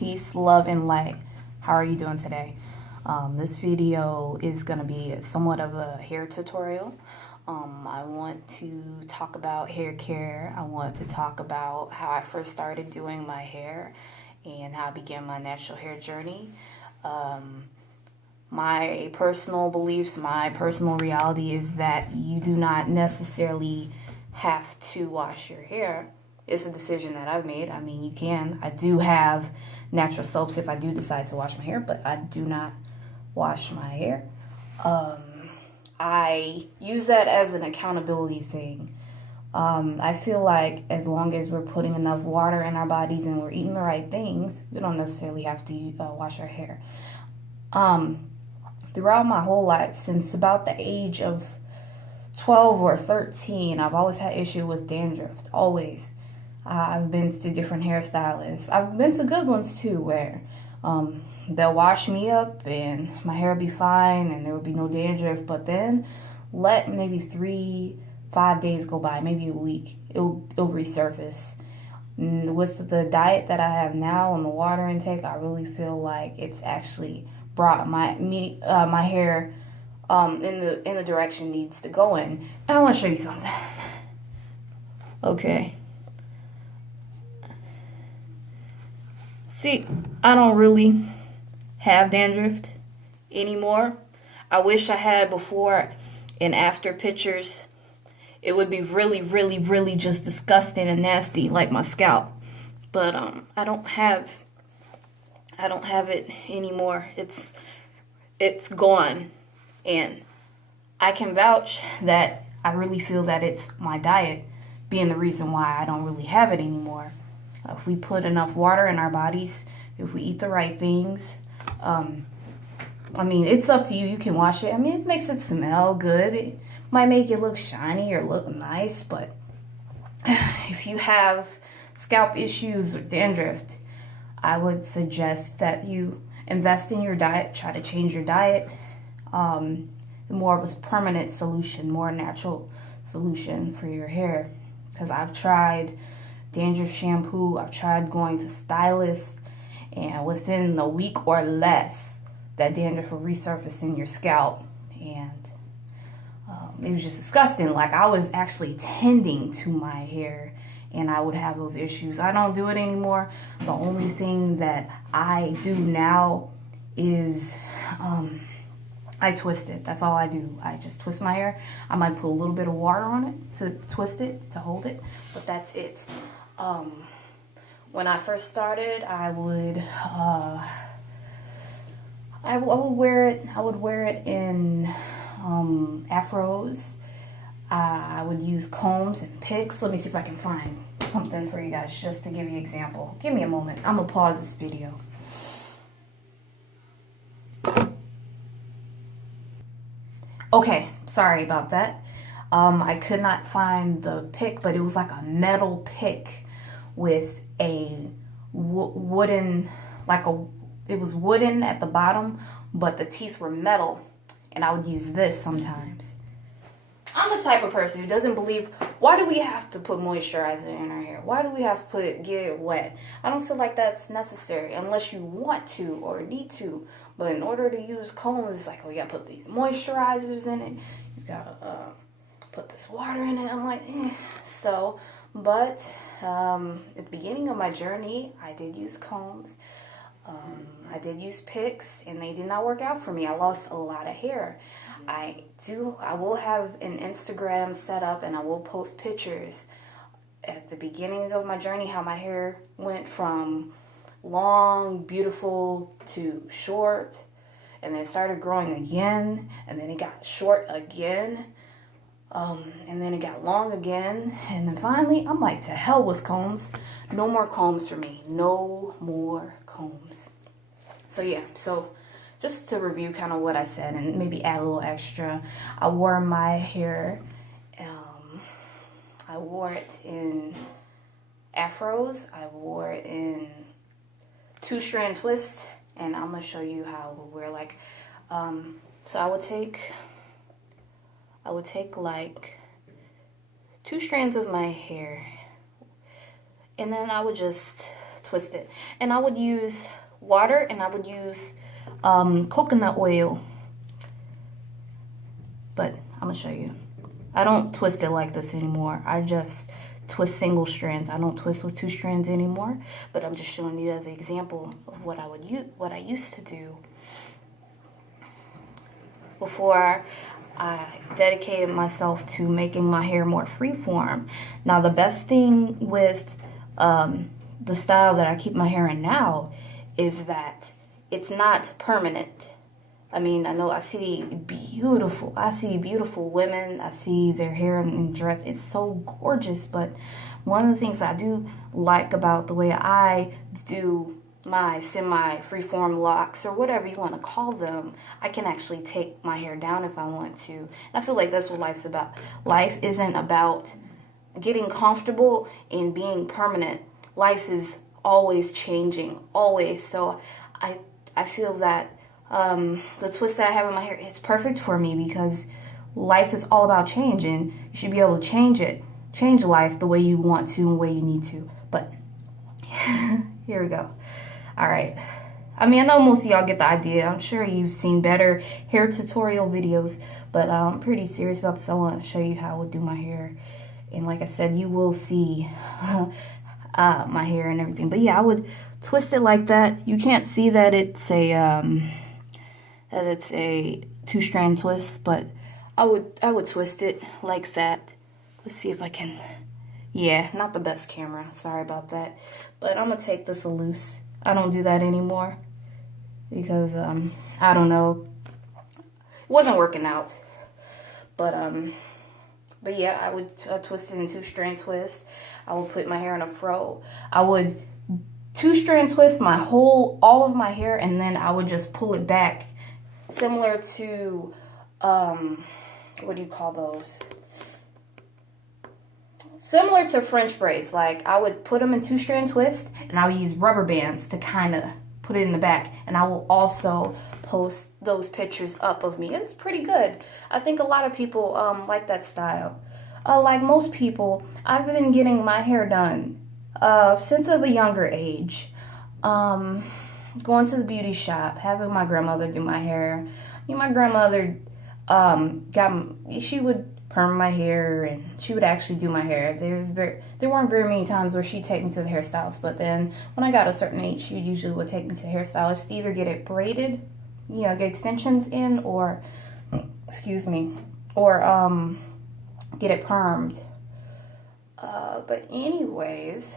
Peace, love, and light. How are you doing today? This video is going to be somewhat of a hair tutorial. I want to talk about hair care. I want to talk about how I first started doing my hair and how I began my natural hair journey. My personal beliefs, my personal reality is that you do not necessarily have to wash your hair. It's a decision that I've made. I mean, you can. I do have natural soaps if I do decide to wash my hair, but I do not wash my hair. I use that as an accountability thing. I feel like as long as we're putting enough water in our bodies and we're eating the right things, we don't necessarily have to wash our hair. Throughout my whole life, since about the age of 12 or 13, I've always had issue with dandruff, always. I've been to different hairstylists. I've been to good ones too, where they'll wash me up and my hair will be fine and there will be no dandruff. But then let maybe 3-5 days go by, maybe a week, it'll resurface. With the diet that I have now and the water intake, I really feel like it's actually brought my hair in the direction it needs to go in. And I want to show you something. Okay. See, I don't really have dandruff anymore. I wish I had before and after pictures. It would be really, really, really just disgusting and nasty, like my scalp. But I don't have it anymore. It's gone, and I can vouch that I really feel that it's my diet being the reason why I don't really have it anymore. If we put enough water in our bodies, if we eat the right things, I mean, it's up to you. You can wash it. I mean, it makes it smell good. It might make it look shiny or look nice, but if you have scalp issues or dandruff, I would suggest that you invest in your diet, try to change your diet. More of a permanent solution, more natural solution for your hair. Because I've tried dandruff shampoo, I've tried going to stylists, and within a week or less, that dandruff will resurface in your scalp. And it was just disgusting. Like, I was actually tending to my hair and I would have those issues. I don't do it anymore. The only thing that I do now is I twist it. That's all I do. I just twist my hair. I might put a little bit of water on it to twist it, to hold it, but that's it. When I first started, I would wear it. I would wear it in afros. I would use combs and picks. Let me see if I can find something for you guys just to give you an example. Give me a moment. I'm gonna pause this video. Okay, sorry about that. I could not find the pick, but it was like a metal pick with a wooden, it was wooden at the bottom, but the teeth were metal, and I would use this sometimes. I'm the type of person who doesn't believe, why do we have to put moisturizer in our hair? Why do we have to get it wet? I don't feel like that's necessary unless you want to or need to. But in order to use combs, it's like, oh, you gotta put these moisturizers in it. You gotta put this water in it. I'm like, So, but at the beginning of my journey, I did use combs. I did use picks, and they did not work out for me. I lost a lot of hair. I will have an Instagram set up, and I will post pictures at the beginning of my journey, how my hair went from long, beautiful to short, and then it started growing again, and then it got short again, and then it got long again, and then finally, I'm like, to hell with combs. No more combs for me. No more combs. So yeah, so just to review kind of what I said and maybe add a little extra, I wore my hair, I wore it in afros, I wore it in 2-strand twists, and I'm going to show you how I would wear, like, so I would take like 2 strands of my hair, and then I would just twist it. And I would use water, and I would use coconut oil. But I'm gonna show you. I don't twist it like this anymore. I just twist single strands. I don't twist with 2 strands anymore, but I'm just showing you as an example of what I used to do before I dedicated myself to making my hair more freeform. Now, the best thing with the style that I keep my hair in now is that it's not permanent. I mean, I know I see beautiful women. I see their hair in dress. It's so gorgeous. But one of the things I do like about the way I do my semi-freeform locks, or whatever you want to call them, I can actually take my hair down if I want to. And I feel like that's what life's about. Life isn't about getting comfortable and being permanent. Life is always changing, always. So I feel that the twist that I have in my hair, it's perfect for me, because life is all about change, and you should be able to change life the way you want to and the way you need to. But here we go. All right. I mean, I know most of y'all get the idea. I'm sure you've seen better hair tutorial videos, but I'm pretty serious about this. I want to show you how I would do my hair. And like I said, you will see my hair and everything. But yeah, I would twist it like that. You can't see that it's a 2-strand twist, but I would twist it like that. Let's see if I can. Yeah, not the best camera. Sorry about that. But I'm gonna take this loose. I don't do that anymore because I don't know. It wasn't working out. But yeah, I would twist it in 2-strand twist. I would put my hair in a fro. I would 2-strand twist all of my hair, and then I would just pull it back, similar to what do you call those? Similar to French braids. Like, I would put them in 2-strand twist, and I would use rubber bands to kind of put it in the back. And I will also post those pictures up of me. It's pretty good. I think a lot of people like that style. Like most people, I've been getting my hair done since of a younger age. Going to the beauty shop, having my grandmother do my hair. My grandmother she would perm my hair, and she would actually do my hair. There weren't very many times where she'd take me to the hairstylist, but then when I got a certain age, she usually would take me to the hairstylist to either get it braided, get extensions in, or get it permed. But anyways,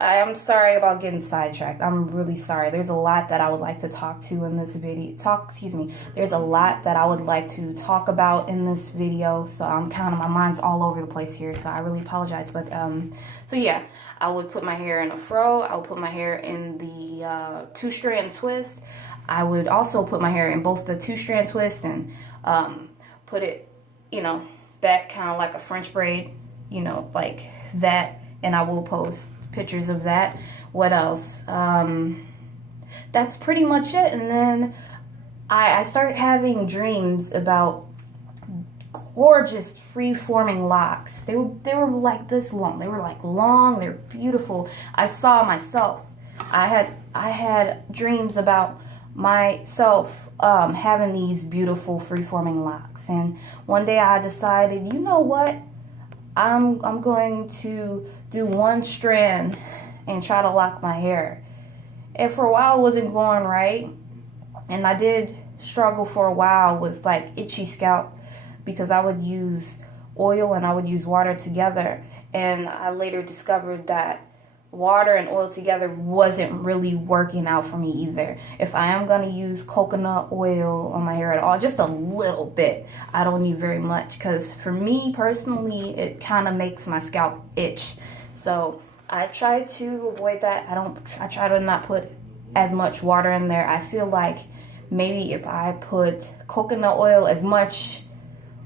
I am sorry about getting sidetracked. I'm really sorry. There's a lot that I would like to talk to in this video. There's a lot that I would like to talk about in this video. So my mind's all over the place here. So I really apologize. But so yeah, I would put my hair in a fro. I would put my hair in the 2-strand twist. I would also put my hair in both the 2-strand twist and put it, back kind of like a French braid, like that. And I will post pictures of that. What else? That's pretty much it. And then I started having dreams about gorgeous free-forming locks. They were like this long. They were like long. They're beautiful. I saw myself. I had dreams about myself having these beautiful free-forming locks. And one day I decided, you know what? I'm going to do 1 strand and try to lock my hair. And for a while it wasn't going right. And I did struggle for a while with like itchy scalp, because I would use oil and I would use water together. And I later discovered that water and oil together wasn't really working out for me either. If I am going to use coconut oil on my hair at all, just a little bit, I don't need very much, because for me personally, it kind of makes my scalp itch. So I try to avoid that. I try to not put as much water in there. I feel like maybe if I put coconut oil, as much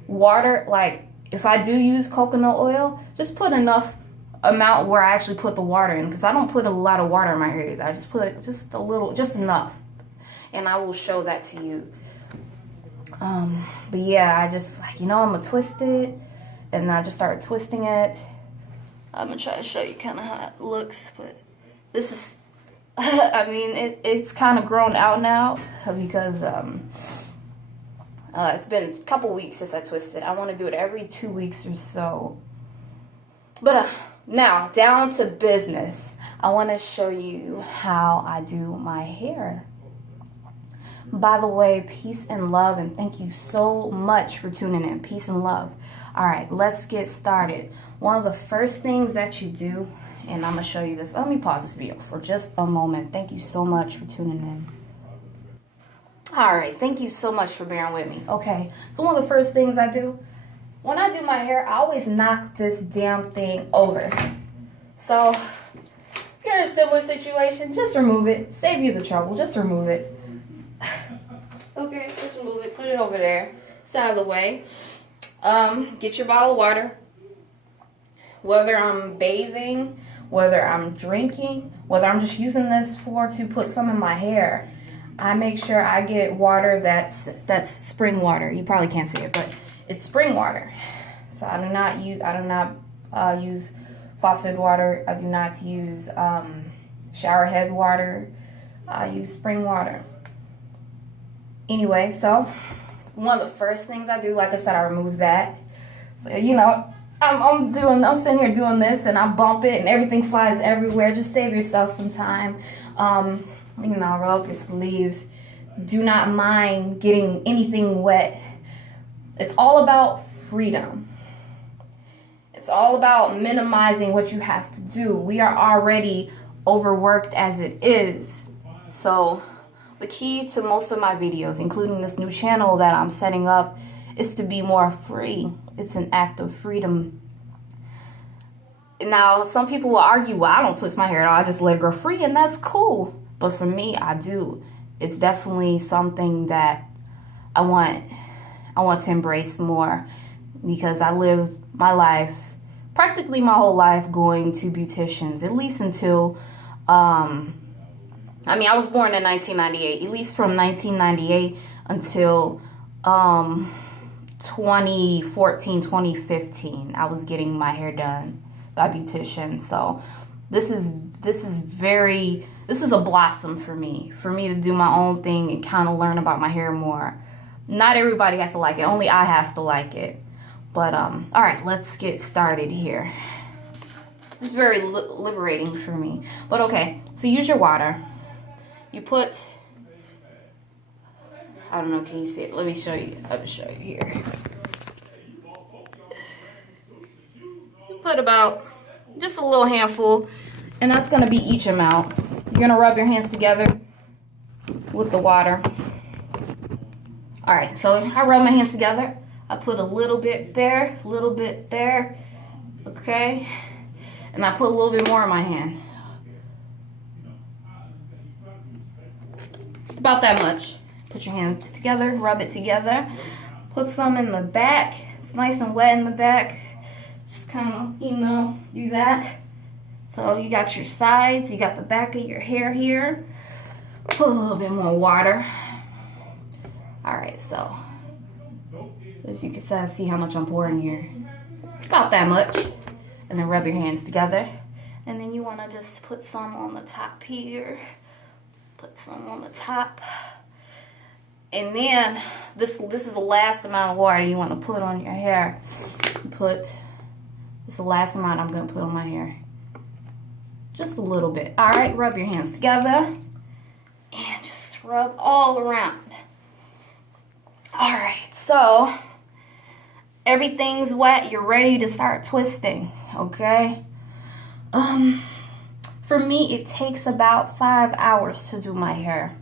water, like if I do use coconut oil, just put enough amount where I actually put the water in, because I don't put a lot of water in my hair either. I just put just a little, just enough, and I will show that to you. But yeah, I just I'm gonna twist it, and I just started twisting it, I'm gonna try to show you kind of how it looks, but this is, I mean, it's kind of grown out now because it's been a couple weeks since I twisted. I want to do it every 2 weeks or so. But now, down to business. I want to show you how I do my hair. By the way, peace and love, and thank you so much for tuning in. Peace and love. All right, let's get started. One of the first things that you do, and I'm going to show you this. Let me pause this video for just a moment. Thank you so much for tuning in. All right, thank you so much for bearing with me. Okay, so one of the first things I do, when I do my hair, I always knock this damn thing over. So, if you're in a similar situation, just remove it. Save you the trouble, just remove it. Okay, just remove it, put it over there. It's out of the way. Get your bottle of water. Whether I'm bathing, whether I'm drinking, whether I'm just using this to put some in my hair, I make sure I get water that's spring water. You probably can't see it, but it's spring water. So I do not use faucet water. I do not use shower head water. I use spring water. Anyway, so one of the first things I do, like I said, I remove that. So, you know, I'm sitting here doing this and I bump it and everything flies everywhere. Just save yourself some time. You know, roll up your sleeves. Do not mind getting anything wet. It's all about freedom. It's all about minimizing what you have to do. We are already overworked as it is. So the key to most of my videos, including this new channel that I'm setting up, is to be more free. It's an act of freedom. Now, some people will argue, well, I don't twist my hair at all. I just let it grow free, and that's cool. But for me, I do. It's definitely something that I want to embrace more, because I lived my life, practically my whole life, going to beauticians, at least until, I was born in 1998, at least from 1998 until 2014, 2015, I was getting my hair done by beauticians. So this is a blossom for me to do my own thing and kind of learn about my hair more. Not everybody has to like it, only I have to like it. But all right, let's get started here. It's very liberating for me. But okay, so use your water. You put, I don't know, can you see it? Let me show you. I'll show you here. You put about just a little handful, and that's going to be each amount. You're going to rub your hands together with the water. All right, so I rub my hands together. I put a little bit there, okay? And I put a little bit more in my hand. About that much. Put your hands together, rub it together. Put some in the back. It's nice and wet in the back. Just kind of, you know, do that. So you got your sides, you got the back of your hair here. Put a little bit more water. All right, so if you can see how much I'm pouring here. About that much. And then rub your hands together. And then you want to just put some on the top here. Put some on the top. And then this is the last amount of water you want to put on your hair. This is the last amount I'm going to put on my hair. Just a little bit. All right, rub your hands together. And just rub all around. All right, so everything's wet. You're ready to start twisting, okay? For me, it takes about 5 hours to do my hair.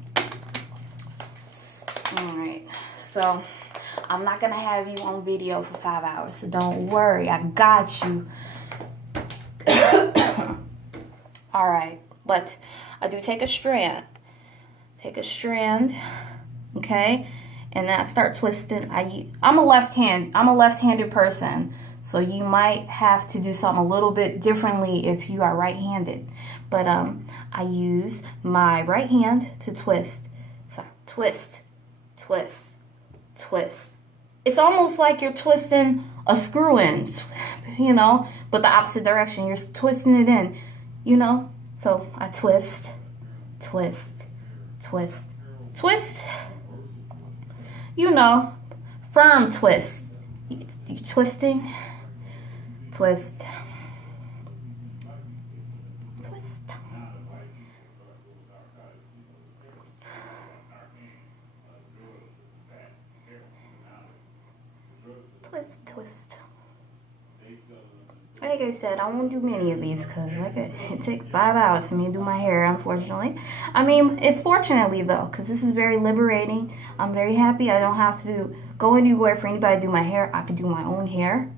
All right, so I'm not gonna have you on video for 5 hours, so don't worry, I got you. All right, but I do take a strand, okay, and then I start twisting. I'm a left-handed person, so you might have to do something a little bit differently if you are right-handed. But I use my right hand to twist. So twist, twist, twist, it's almost like you're twisting a screw in, you know, but the opposite direction. You're twisting it in, you know. So I twist, twist, twist, twist, you know, firm twist. You twisting, twist, twist, twist, twist. Like I said, I won't do many of these because it takes 5 hours for me to do my hair, unfortunately. I mean, it's fortunately, though, because this is very liberating. I'm very happy I don't have to go anywhere for anybody to do my hair. I can do my own hair.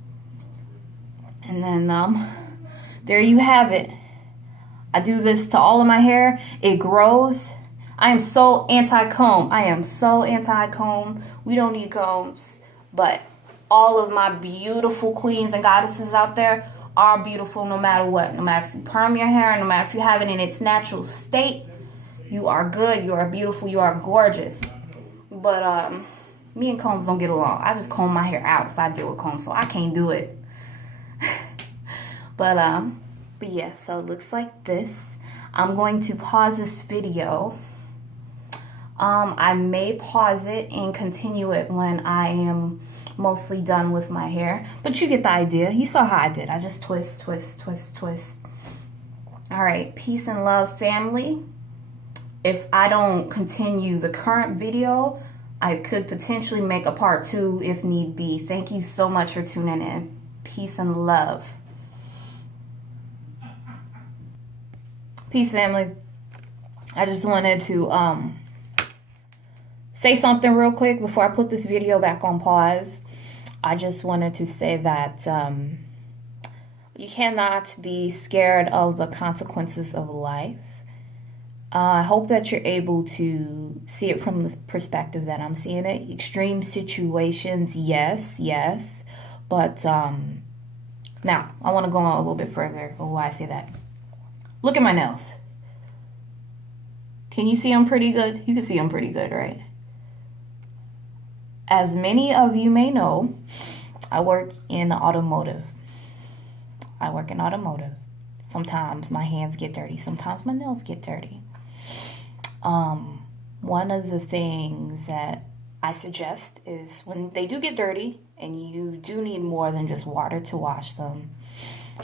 And then, there you have it. I do this to all of my hair. It grows. I am so anti-comb. I am so anti-comb. We don't need combs. But all of my beautiful queens and goddesses out there are beautiful no matter what. No matter if you perm your hair, no matter if you have it in its natural state, you are good, you are beautiful, you are gorgeous. But me and combs don't get along. I just comb my hair out if I deal with combs, so I can't do it. But yeah, so it looks like this. I'm going to pause this video. I may pause it and continue it when I am mostly done with my hair, but you get the idea. You saw how I did. I just twist, twist, twist, twist. All right, peace and love, family. If I don't continue the current video, I could potentially make a part 2 if need be. Thank you so much for tuning in. Peace and love. Peace, family. I just wanted to say something real quick before I put this video back on pause. I just wanted to say that you cannot be scared of the consequences of life. I hope that you're able to see it from the perspective that I'm seeing it. Extreme situations, yes. But now, I want to go on a little bit further of why I say that. Look at my nails. Can you see them pretty good? You can see them pretty good, right? As many of you may know, I work in automotive. Sometimes my hands get dirty. Sometimes my nails get dirty. One of the things that I suggest is when they do get dirty and you do need more than just water to wash them,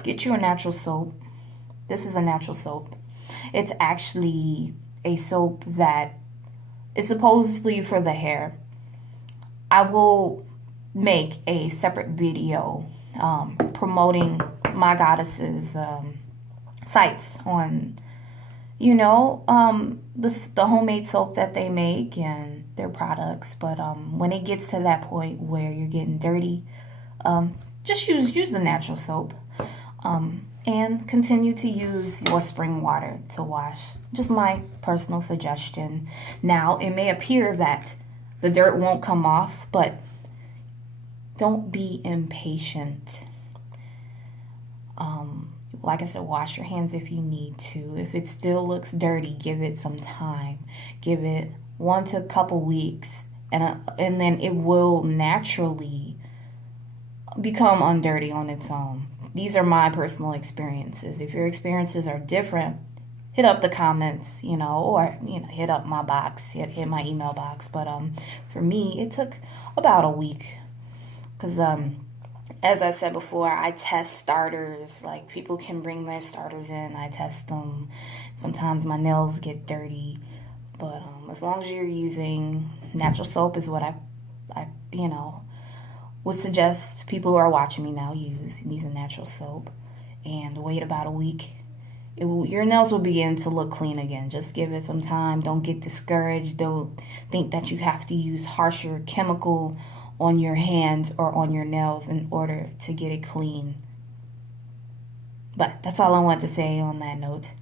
get you a natural soap. This is a natural soap. It's actually a soap that is supposedly for the hair. I will make a separate video promoting my goddesses sites on, you know, the homemade soap that they make and their products. But when it gets to that point where you're getting dirty, just use the natural soap and continue to use your spring water to wash. Just my personal suggestion. Now, it may appear that the dirt won't come off, but don't be impatient. Like I said, wash your hands if you need to. If it still looks dirty, give it some time. Give it 1 to a couple weeks, and then it will naturally become undirty on its own. These are my personal experiences. If your experiences are different, hit up the comments, or hit up my box, hit my email box. But for me, it took about a week, because as I said before, I test starters. Like, people can bring their starters in, I test them. Sometimes my nails get dirty, but as long as you're using natural soap is what I would suggest people who are watching me now use a natural soap, and wait about a week. Your nails will begin to look clean again. Just give it some time. Don't get discouraged. Don't think that you have to use harsher chemical on your hands or on your nails in order to get it clean. But that's all I want to say on that note.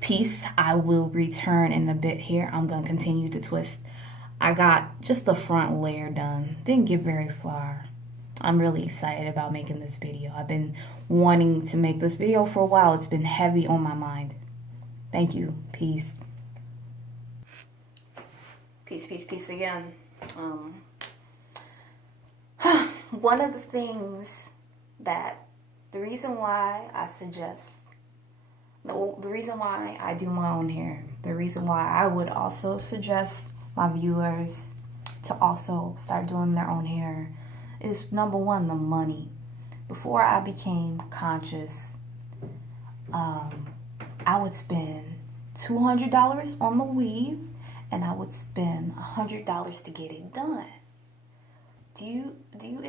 Peace. I will return in a bit here. I'm going to continue to twist. I got just the front layer done. Didn't get very far. I'm really excited about making this video. I've been wanting to make this video for a while. It's been heavy on my mind. Thank you. Peace. Peace again. one of the things that the reason why I suggest, the reason why I do my own hair, the reason why I would also suggest my viewers to also start doing their own hair is, number one, the money. Before I became conscious, I would spend $200 on the weave, and I would spend $100 to get it done. Do you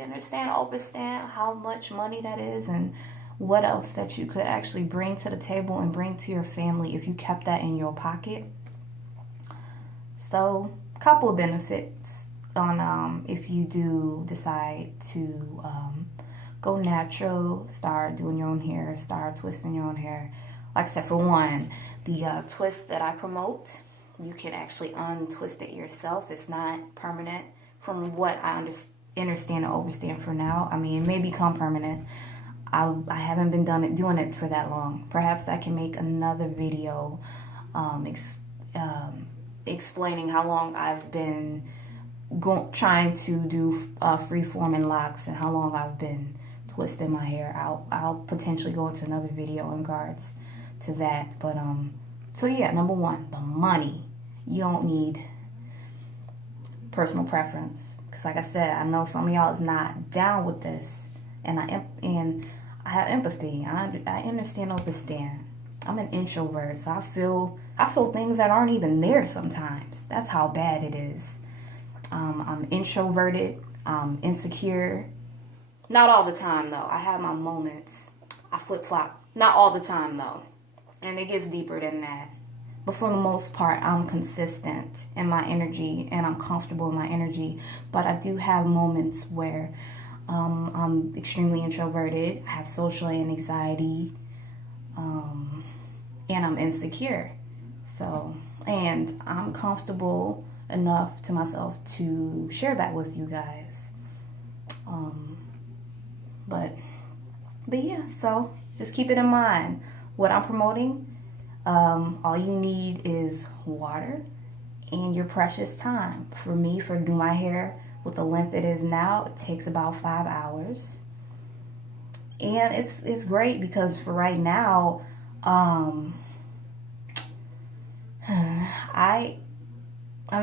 understand how much money that is, and what else that you could actually bring to the table and bring to your family if you kept that in your pocket? So, a couple of benefits on if you do decide to go natural, start doing your own hair, start twisting your own hair. Like I said, for one, the twist that I promote, you can actually untwist it yourself. It's not permanent from what I understand and overstand for now. I mean, it may become permanent. I haven't been doing it for that long. Perhaps I can make another video explaining how long I've been trying to do freeform and locks, and how long I've been twisting my hair. I'll potentially go into another video in regards to that. But so yeah, number one, the money. You don't need personal preference, because like I said, I know some of y'all is not down with this, and I have empathy. I understand. I'm an introvert, so I feel things that aren't even there sometimes. That's how bad it is. I'm introverted, insecure. Not all the time, though. I have my moments. I flip-flop. Not all the time, though. And it gets deeper than that. But for the most part, I'm consistent in my energy, and I'm comfortable in my energy. But I do have moments where I'm extremely introverted. I have social anxiety, and I'm insecure. So, and I'm comfortable enough to myself to share that with you guys. But yeah, so just keep it in mind. What I'm promoting, all you need is water and your precious time. For me, for do my hair with the length it is now, it takes about 5 hours. And it's great because for right now, I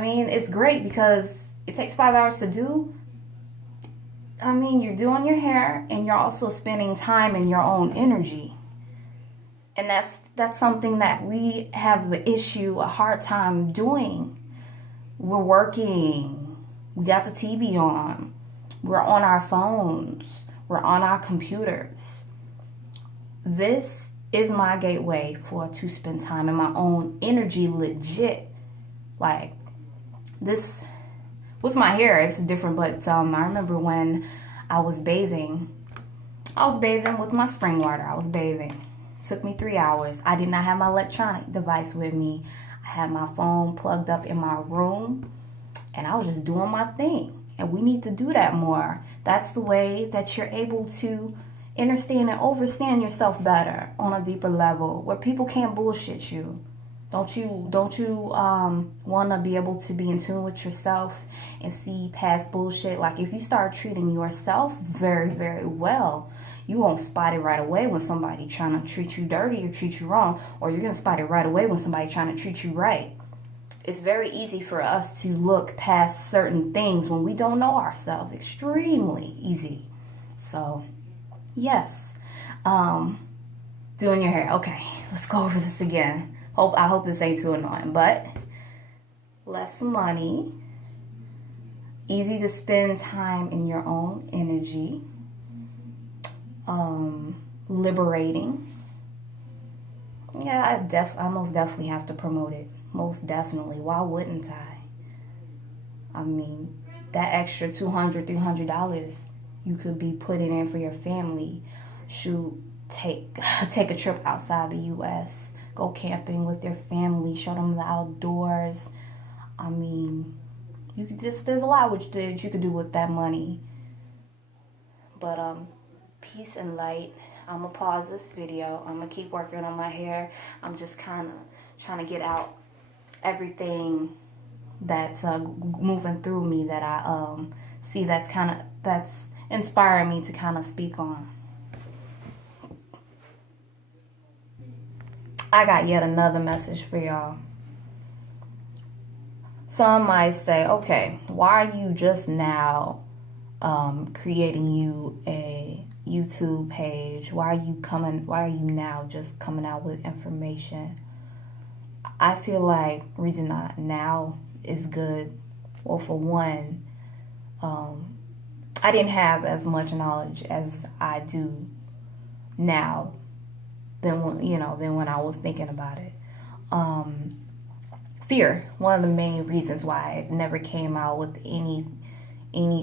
mean, it's great because it takes 5 hours to do. I mean, you're doing your hair and you're also spending time in your own energy. And that's something that we have a hard time doing. We're working. We got the TV on. We're on our phones. We're on our computers. This is my gateway to spend time in my own energy, legit. Like, this, with my hair, it's different, but I remember when I was bathing with my spring water. I was bathing. It took me 3 hours. I did not have my electronic device with me. I had my phone plugged up in my room, and I was just doing my thing. And we need to do that more. That's the way that you're able to understand and overstand yourself better on a deeper level, where people can't bullshit you. Don't you want to be able to be in tune with yourself and see past bullshit? Like, if you start treating yourself very, very well, you won't spot it right away when somebody trying to treat you dirty or treat you wrong, or you're going to spot it right away when somebody trying to treat you right. It's very easy for us to look past certain things when we don't know ourselves. Extremely easy. So, yes. Doing your hair. Okay, let's go over this again. I hope this ain't too annoying, but less money, easy to spend time in your own energy, liberating. Yeah, I most definitely have to promote it. Most definitely. Why wouldn't I? I mean, that extra $200, $300 you could be putting in for your family. Shoot, take a trip outside the U.S., go camping with your family, show them the outdoors. I mean, there's a lot that you could do with that money. But peace and light. I'm gonna pause this video. I'm gonna keep working on my hair. I'm just kind of trying to get out everything that's moving through me that I see that's inspiring me to kind of speak on. I got yet another message for y'all. Some might say, okay, why are you just now creating you a YouTube page? Why are you now just coming out with information? I feel like reason now is good. Well, for one, I didn't have as much knowledge as I do now than when I was thinking about it. Fear, one of the main reasons why I never came out with any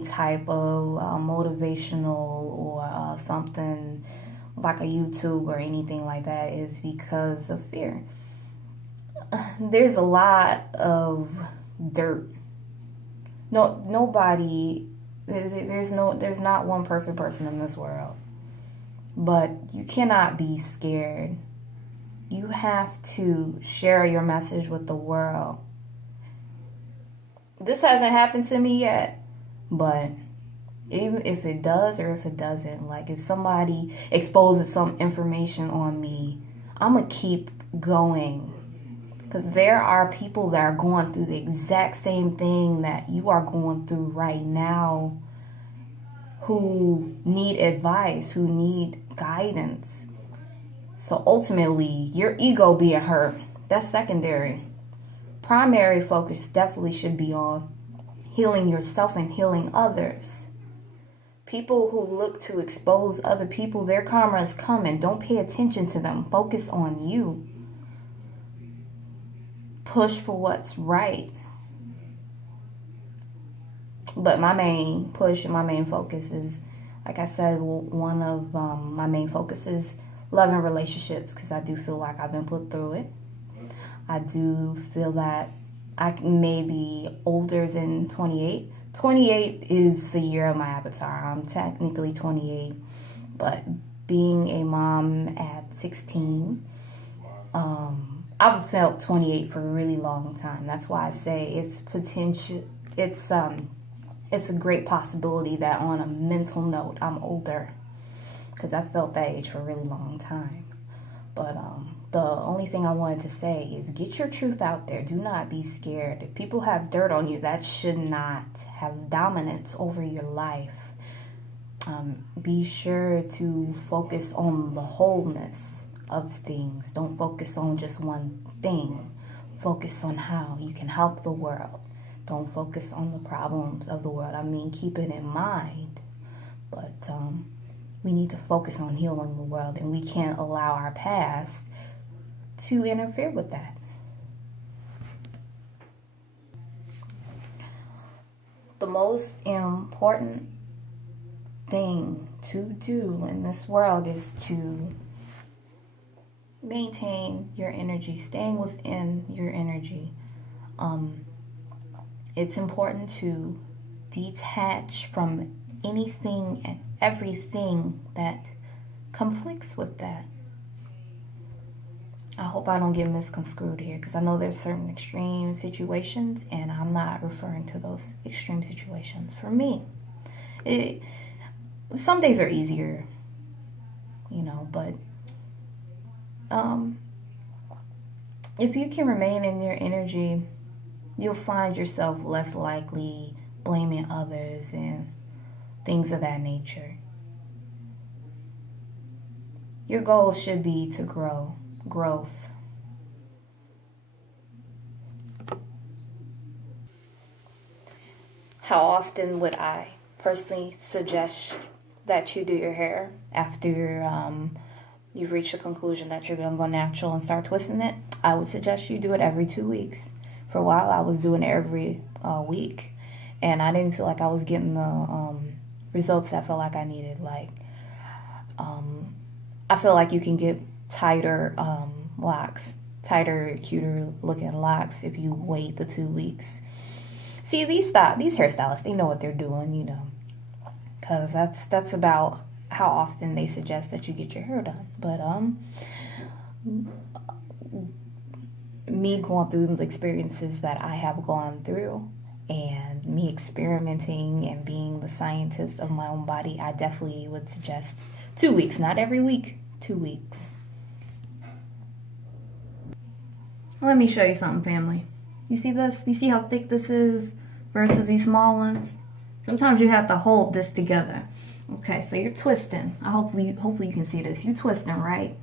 type of motivational or something like a YouTube or anything like that, is because of fear. There's a lot of dirt. There's not one perfect person in this world. But you cannot be scared. You have to share your message with the world. This hasn't happened to me yet, but even if it does or if it doesn't, like if somebody exposes some information on me, I'm going to keep going. Because there are people that are going through the exact same thing that you are going through right now, who need advice, who need guidance. So ultimately, your ego being hurt, that's secondary. Primary focus definitely should be on healing yourself and healing others. People who look to expose other people, their karma is coming. Don't pay attention to them. Focus on you. Push for what's right. But my main push and my main focus is, like I said, one of my main focus is love and relationships, because I do feel like I've been put through it. I do feel that I may be older than 28. 28 is the year of my avatar. I'm technically 28, but being a mom at 16, I've felt 28 for a really long time. That's why I say it's potential. It's a great possibility that on a mental note, I'm older, because I felt that age for a really long time. But the only thing I wanted to say is get your truth out there. Do not be scared. If people have dirt on you, that should not have dominance over your life. Be sure to focus on the wholeness of things. Don't focus on just one thing. Focus on how you can help the world. Don't focus on the problems of the world. I mean, keep it in mind. But we need to focus on healing the world, and we can't allow our past to interfere with that. The most important thing to do in this world is to maintain your energy, staying within your energy. It's important to detach from anything and everything that conflicts with that. I hope I don't get misconstrued here, because I know there's certain extreme situations, and I'm not referring to those extreme situations. For me, some days are easier, but if you can remain in your energy, you'll find yourself less likely blaming others and things of that nature. Your goal should be to growth. How often would I personally suggest that you do your hair after you've reached the conclusion that you're going to go natural and start twisting it? I would suggest you do it every 2 weeks. For a while, I was doing it every week, and I didn't feel like I was getting the results I felt like I needed. I feel like you can get tighter locks, tighter, cuter looking locks if you wait the 2 weeks. See, these hairstylists, they know what they're doing, because that's about how often they suggest that you get your hair done. But me going through the experiences that I have gone through, and me experimenting and being the scientist of my own body, I definitely would suggest 2 weeks. Not every week, 2 weeks. Let me show you something, family. You see this? You see how thick this is versus these small ones? Sometimes you have to hold this together. Okay, so you're twisting. Hopefully you can see this. You're twisting, right?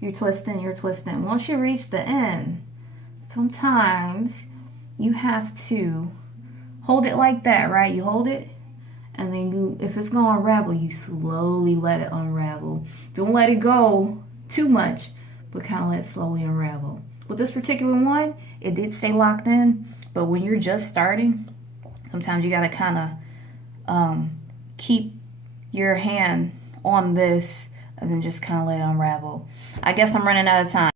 You're twisting, you're twisting. Once you reach the end, sometimes you have to hold it like that, right? You hold it, and then you, if it's gonna unravel, you slowly let it unravel. Don't let it go too much, but kind of let it slowly unravel. With this particular one, it did stay locked in, but when you're just starting, sometimes you gotta kind of keep your hand on this and then just kind of let it unravel. I guess I'm running out of time.